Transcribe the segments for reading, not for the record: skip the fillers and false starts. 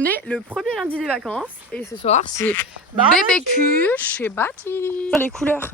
On est le premier lundi des vacances et ce soir c'est BBQ chez Baptiste. Les couleurs,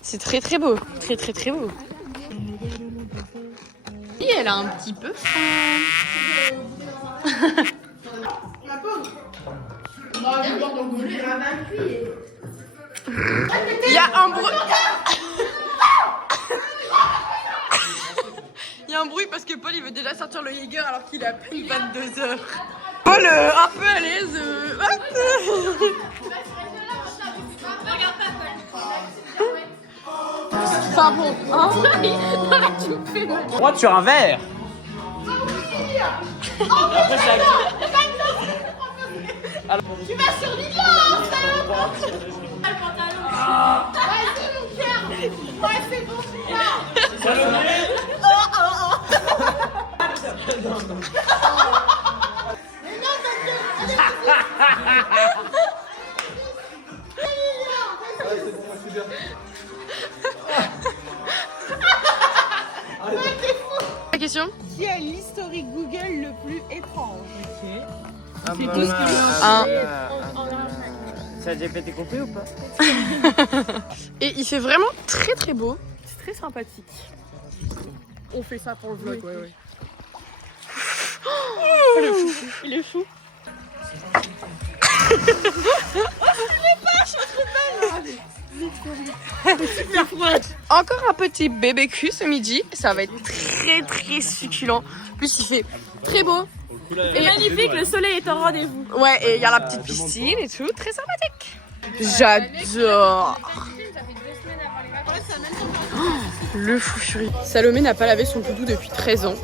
c'est très très beau, très très très beau. Et elle a un petit peu faim. Il y a un bruit. Il y a un bruit parce que Paul il veut déjà sortir le Jaeger alors qu'il a pris 22h. Paul un peu à l'aise. Enfin bon, hein. Tu me fais mal. Moi sur un verre. Tu vas sur l'île là, le pantalon. Vas-y mon cœur. Ouais c'est bon. Mais non La question? Qui a l'historique Google le plus étrange? C'est tout ce que Ça a GPT compris ou pas? Et il fait vraiment très très beau. C'est très sympathique. On fait ça pour le vlog, ouais. Oh, le fou. Il est fou. Encore un petit BBQ ce midi. Ça va être très très succulent. En plus il fait très beau. Et magnifique, le soleil est au rendez-vous. Ouais, et il y a la petite piscine et tout, très sympathique. J'adore. Oh, le fou furie. Salomé n'a pas lavé son doudou depuis 13 ans.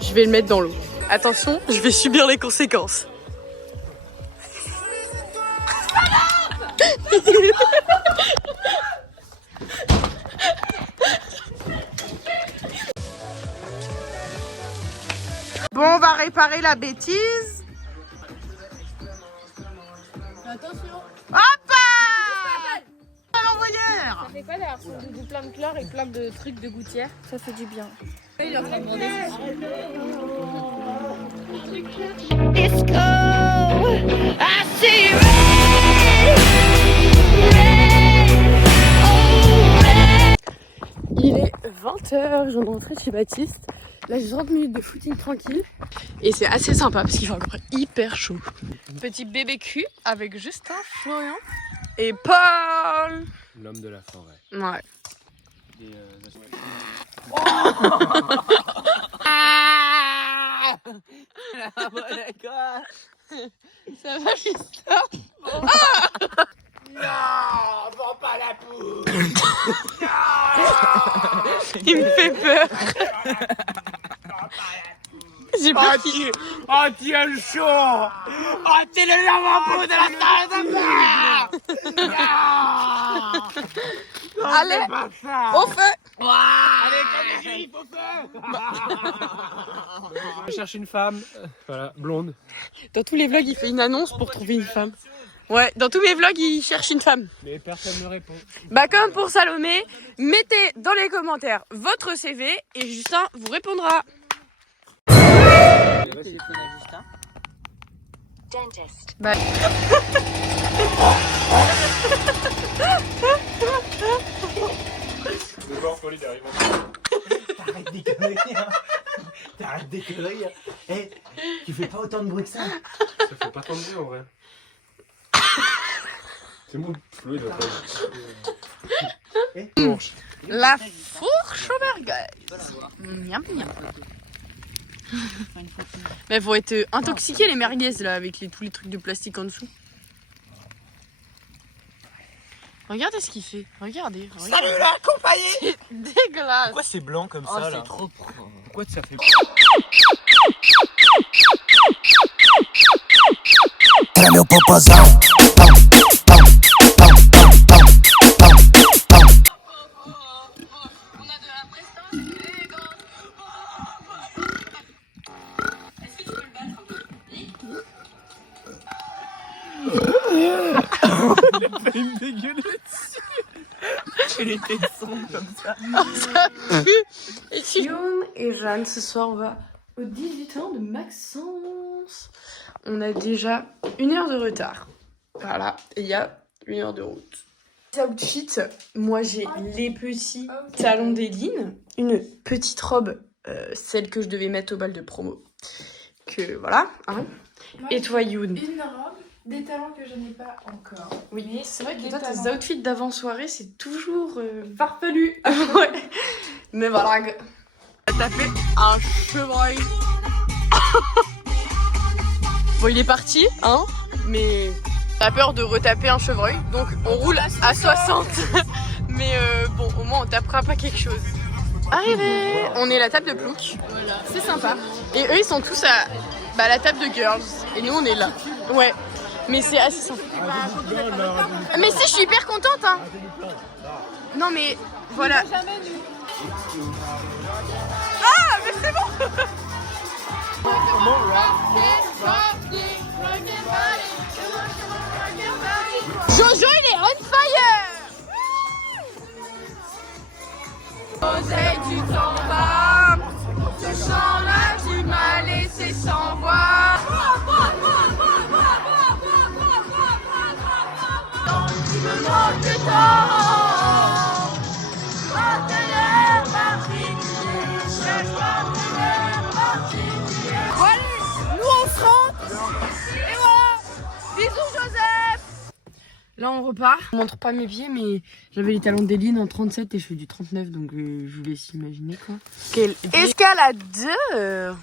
Je vais le mettre dans l'eau. Attention, je vais subir les conséquences. Bon, on va réparer la bêtise. Attention. Hop! À l'envoyeur. Ça fait quoi d'avoir son doudou plein de chlore et plein de trucs de gouttière? Ça fait du bien. Il est 20h, je viens de rentrer chez Baptiste. Là j'ai 30 minutes de footing tranquille. Et c'est assez sympa parce qu'il fait encore hyper chaud. Petit BBQ avec Justin, Florian et Paul. L'homme de la forêt. Ouais. D'accord. Ça va Justin? Non, vends pas la poudre. Il me fait peur. J'ai peur qu'il... Oh, tu as le chaud. Oh, t'es le lavabo de la salle de bain. Allez, au feu. Allez, comme il faut faire. Je cherche une femme. Voilà, blonde. Dans tous les vlogs, il fait une annonce pour trouver une femme. Ouais, dans tous mes vlogs, il cherche une femme. Mais personne ne répond. Bah comme pour Salomé, mettez dans les commentaires votre CV et Justin vous répondra. Bah... T'arrêtes des conneries, hein. T'arrêtes des conneries. Eh, tu fais pas autant de bruit que ça. Ça fait pas tant de bruit en vrai. C'est mou. Oui, il doit pas. La fourche au merguez. Miam miam. Mais faut être intoxiqué les merguez là avec tous les trucs de plastique en dessous. Regardez ce qu'il fait. Regardez. Salut la compagnie. C'est dégueulasse. Pourquoi c'est blanc comme ça là? C'est trop propre. Pourquoi ça fait... Meu popozão. Il me dégueulait dessus. Elle était sombre comme ça. Ça pue. Guillaume et Jeanne, ce soir on va au 18 ans de Maxence. on a déjà 1 heure de retard. Voilà, il y a 1 heure de route. Outfit, moi j'ai les petits talons d'Eline, une petite robe, celle que je devais mettre au bal de promo. Que voilà, hein. Et toi Youn? Une robe, des talons que je n'ai pas encore. Oui, c'est vrai que toi talents. tes outfits d'avant-soirée c'est toujours Farfelu. ouais. Mais voilà, t'as fait un chevreuil. Bon, il est parti, hein, mais t'as peur de retaper un chevreuil, donc on roule à 60. Mais bon, au moins on tapera pas quelque chose. Arrivé, on est à la table de Plouc. Voilà. C'est sympa. Et eux, ils sont tous à la table de girls. Et nous, on est là. Ouais. Mais c'est assez sympa. Mais si, je suis hyper contente, hein. Non, mais voilà. Ah, mais c'est bon. Jojo, il est on fire. Oseille, tu t'en vas. Ce chant-là, tu m'as laissé sans voix. Tu me manques de temps. Voilà, nous on se rentre. Et voilà. Bisous Joseph. Là on repart. Je montre pas mes pieds mais j'avais les talons d'Eline en 37 et je fais du 39 donc je vous laisse imaginer quoi. Quelle escaladeur.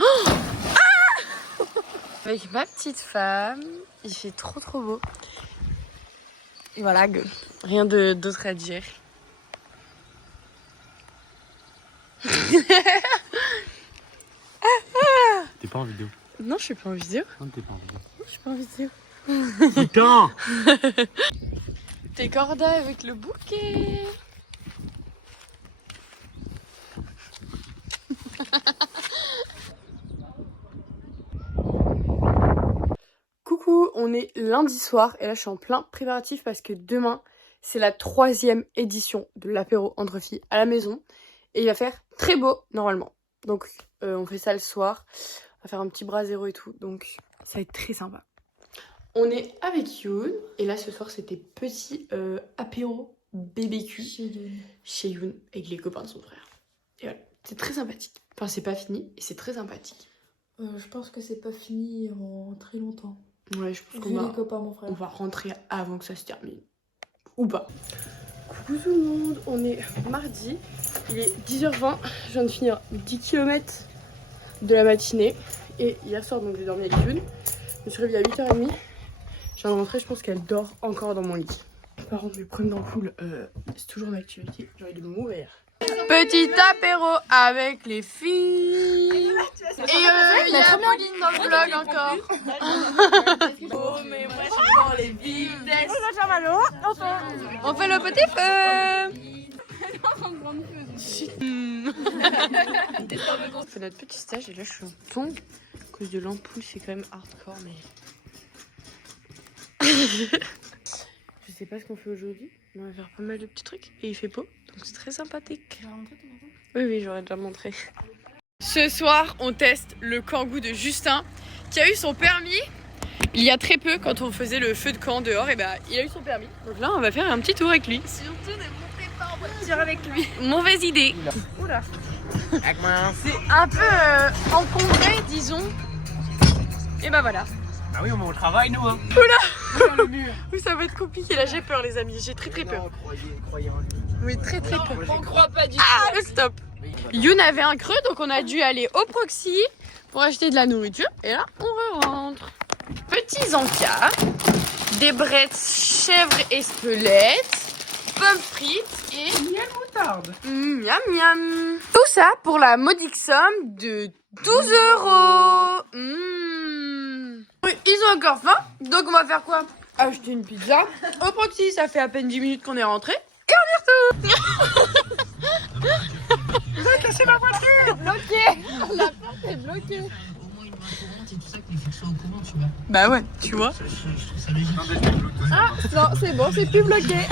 Oh ah avec ma petite femme, il fait trop beau. Et voilà, rien d'autre à dire. T'es pas en vidéo. Non, je suis pas en vidéo. Non, t'es pas en vidéo. Je suis pas en vidéo. Putain. T'es corda avec le bouquet. Coucou, on est lundi soir et là je suis en plein préparatif parce que demain c'est la 3e édition de l'apéro entre filles à la maison et il va faire très beau normalement. Donc on fait ça le soir, on va faire un petit brasero et tout donc ça va être très sympa. On est avec Youn et là ce soir c'était petit apéro BBQ chez Youn avec les copains de son frère. Et voilà, c'est très sympathique. Enfin c'est pas fini et c'est très sympathique. Je pense que c'est pas fini en très longtemps. Ouais, je pense Vu les copains, mon frère. on va rentrer avant que ça se termine. Ou pas. Coucou tout le monde, on est mardi. Il est 10h20. Je viens de finir 10 km de la matinée. Et hier soir, donc j'ai dormi avec Youn. Je me suis réveillée à 8h30. Je viens de rentrer, je pense qu'elle dort encore dans mon lit. Par contre, mes problèmes d'ampoule, c'est toujours en activité. J'ai envie de mourir. Petit apéro avec les filles. Et il y a Pauline dans le vlog encore. Oh mais moi je suis dans les vitesses. On fait le petit feu. On fait notre petit stage et là je suis en tongs. À cause de l'ampoule c'est quand même hardcore mais... Je sais pas ce qu'on fait aujourd'hui. On va faire pas mal de petits trucs et il fait beau. Donc c'est très sympathique. Oui, j'aurais déjà montré. Ce soir, on teste le kangou de Justin qui a eu son permis il y a très peu quand on faisait le feu de camp dehors. Et bah, il a eu son permis. Donc là, on va faire un petit tour avec lui. Surtout ne montez pas en voiture avec lui. Mauvaise idée. Oula. C'est un peu encombré, disons. Et bah voilà. Ah oui, on va au travail, nous, hein. Oula. Oui, ça va être compliqué. Là, j'ai peur, les amis. J'ai très peur. Croyez en lui. Oui, très peur. On croit pas du tout. Ah, stop. Youn avait un creux, donc on a dû aller au Proxy pour acheter de la nourriture. Et là, on rentre. Petits encas, des brettes chèvre et spelette, pommes frites et Miel moutarde. miam miam. Tout ça pour la modique somme de 12 €. Oui, ils ont encore faim, donc on va faire quoi? Acheter une pizza. Au Proxy, ça fait à peine 10 minutes qu'on est rentré. Et on y retourne. Vous avez cassé ma voiture. Bloqué. La porte est bloquée. Bah ouais, tu vois. Ah non, c'est bon, c'est plus bloqué.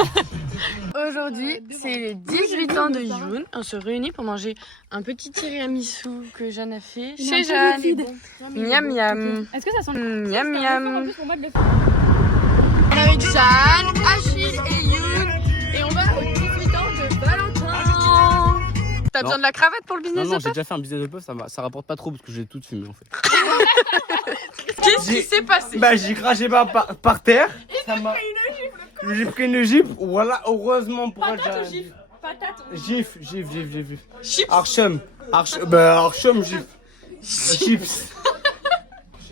aujourd'hui, c'est les 18 ans de Youn. On se réunit pour manger un petit tiramisu que Jeanne a fait chez Jeanne. Miam miam. Est-ce que ça sent Miam miam. pour moi de le On est avec Jeanne, Achille et Youn. Et on va aux 18 ans de Valentin. T'as besoin de la cravate pour le business Non, de j'ai puff? déjà fait un business de puff, ça rapporte pas trop parce que j'ai tout fumé en fait. Qu'est-ce qui s'est passé? Bah, j'ai craché par terre. J'ai pris une gifle. Voilà, heureusement pour elle. Patate ou gifle? Patate ou Gifle. Chips. Archum, gifle. Chips.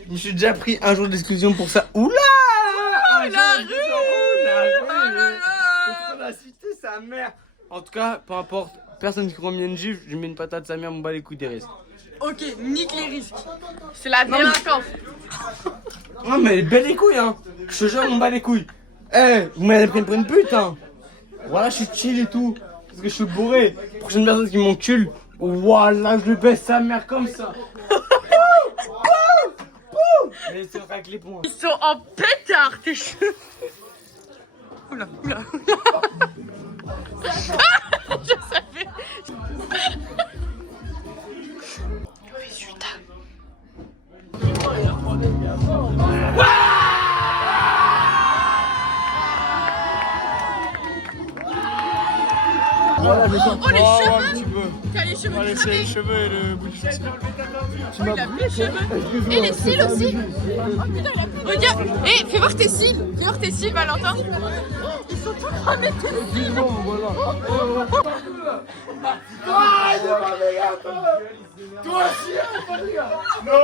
Je me suis déjà pris un jour d'exclusion pour ça. Oula! la rue! Oh là là! La cité, sa mère. En tout cas, peu importe. Personne qui croit bien une gifle, je mets une patate, sa mère, m'en bat les couilles des risques. Ok, nique les risques. C'est la délinquance. Non mais belle les couilles hein. Je te jure on bat les couilles. Eh, vous m'avez pris pour une pute hein. Voilà, je suis chill et tout. Parce que je suis bourré. Prochaine personne qui m'encule, voilà, je baisse sa mère comme ça. Mais c'est vrai que les ponts. Ils sont en pétard, tes cheveux. Oula, oula, oula. Je savais. Résultat. Voilà, je Oh les cheveux. un petit peu. T'as les cheveux Allez, c'est cramés. les cheveux et le bout du sourcil. Oh, il a plus les cheveux. Et les cils aussi. Oh putain, il a plus. Regarde. Eh, fais voir tes cils. Fais voir tes cils, Valentin. Ils sont tous cramés tes cils. Toi aussi, non,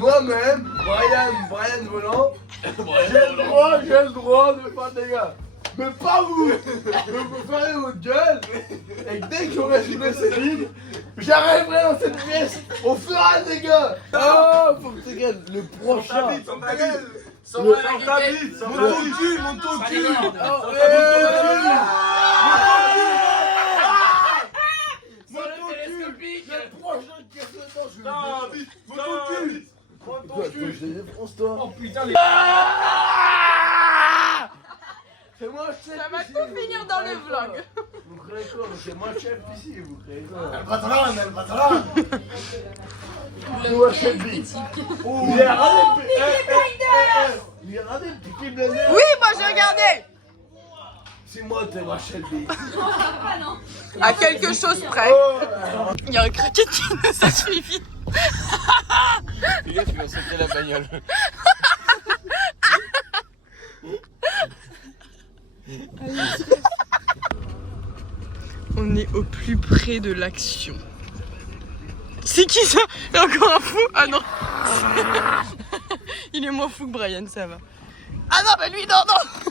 Moi-même, Brian Volant, j'ai le droit de faire des gars. Mais pas vous. Vous ferez votre gueule. Et dès que j'aurai filmé Céline, j'arriverai dans cette pièce. On fera des gars. Oh, faut que tu gagnes le prochain. Sans ta bite. Mon cul. Le prochain qui est dedans, je vais je les défonce toi. Oh putain, les. Fais-moi chef. Ça va tout finir dans le vlog. Vous créez quoi? C'est moi chef ici, vous créez quoi? Elle patronne. Moi chef ici. Il est radé. Il est radé, petit blazer. Oui, moi j'ai regardé. C'est moi, t'es ma chef ici. À quelque chose près. Il y a un craquette qui nous a suivis. Les gars, tu vas sauter la bagnole. On est au plus près de l'action. C'est qui ça? Il y a encore un fou? Ah non. Il est moins fou que Brian, ça va. Ah non, bah lui, non.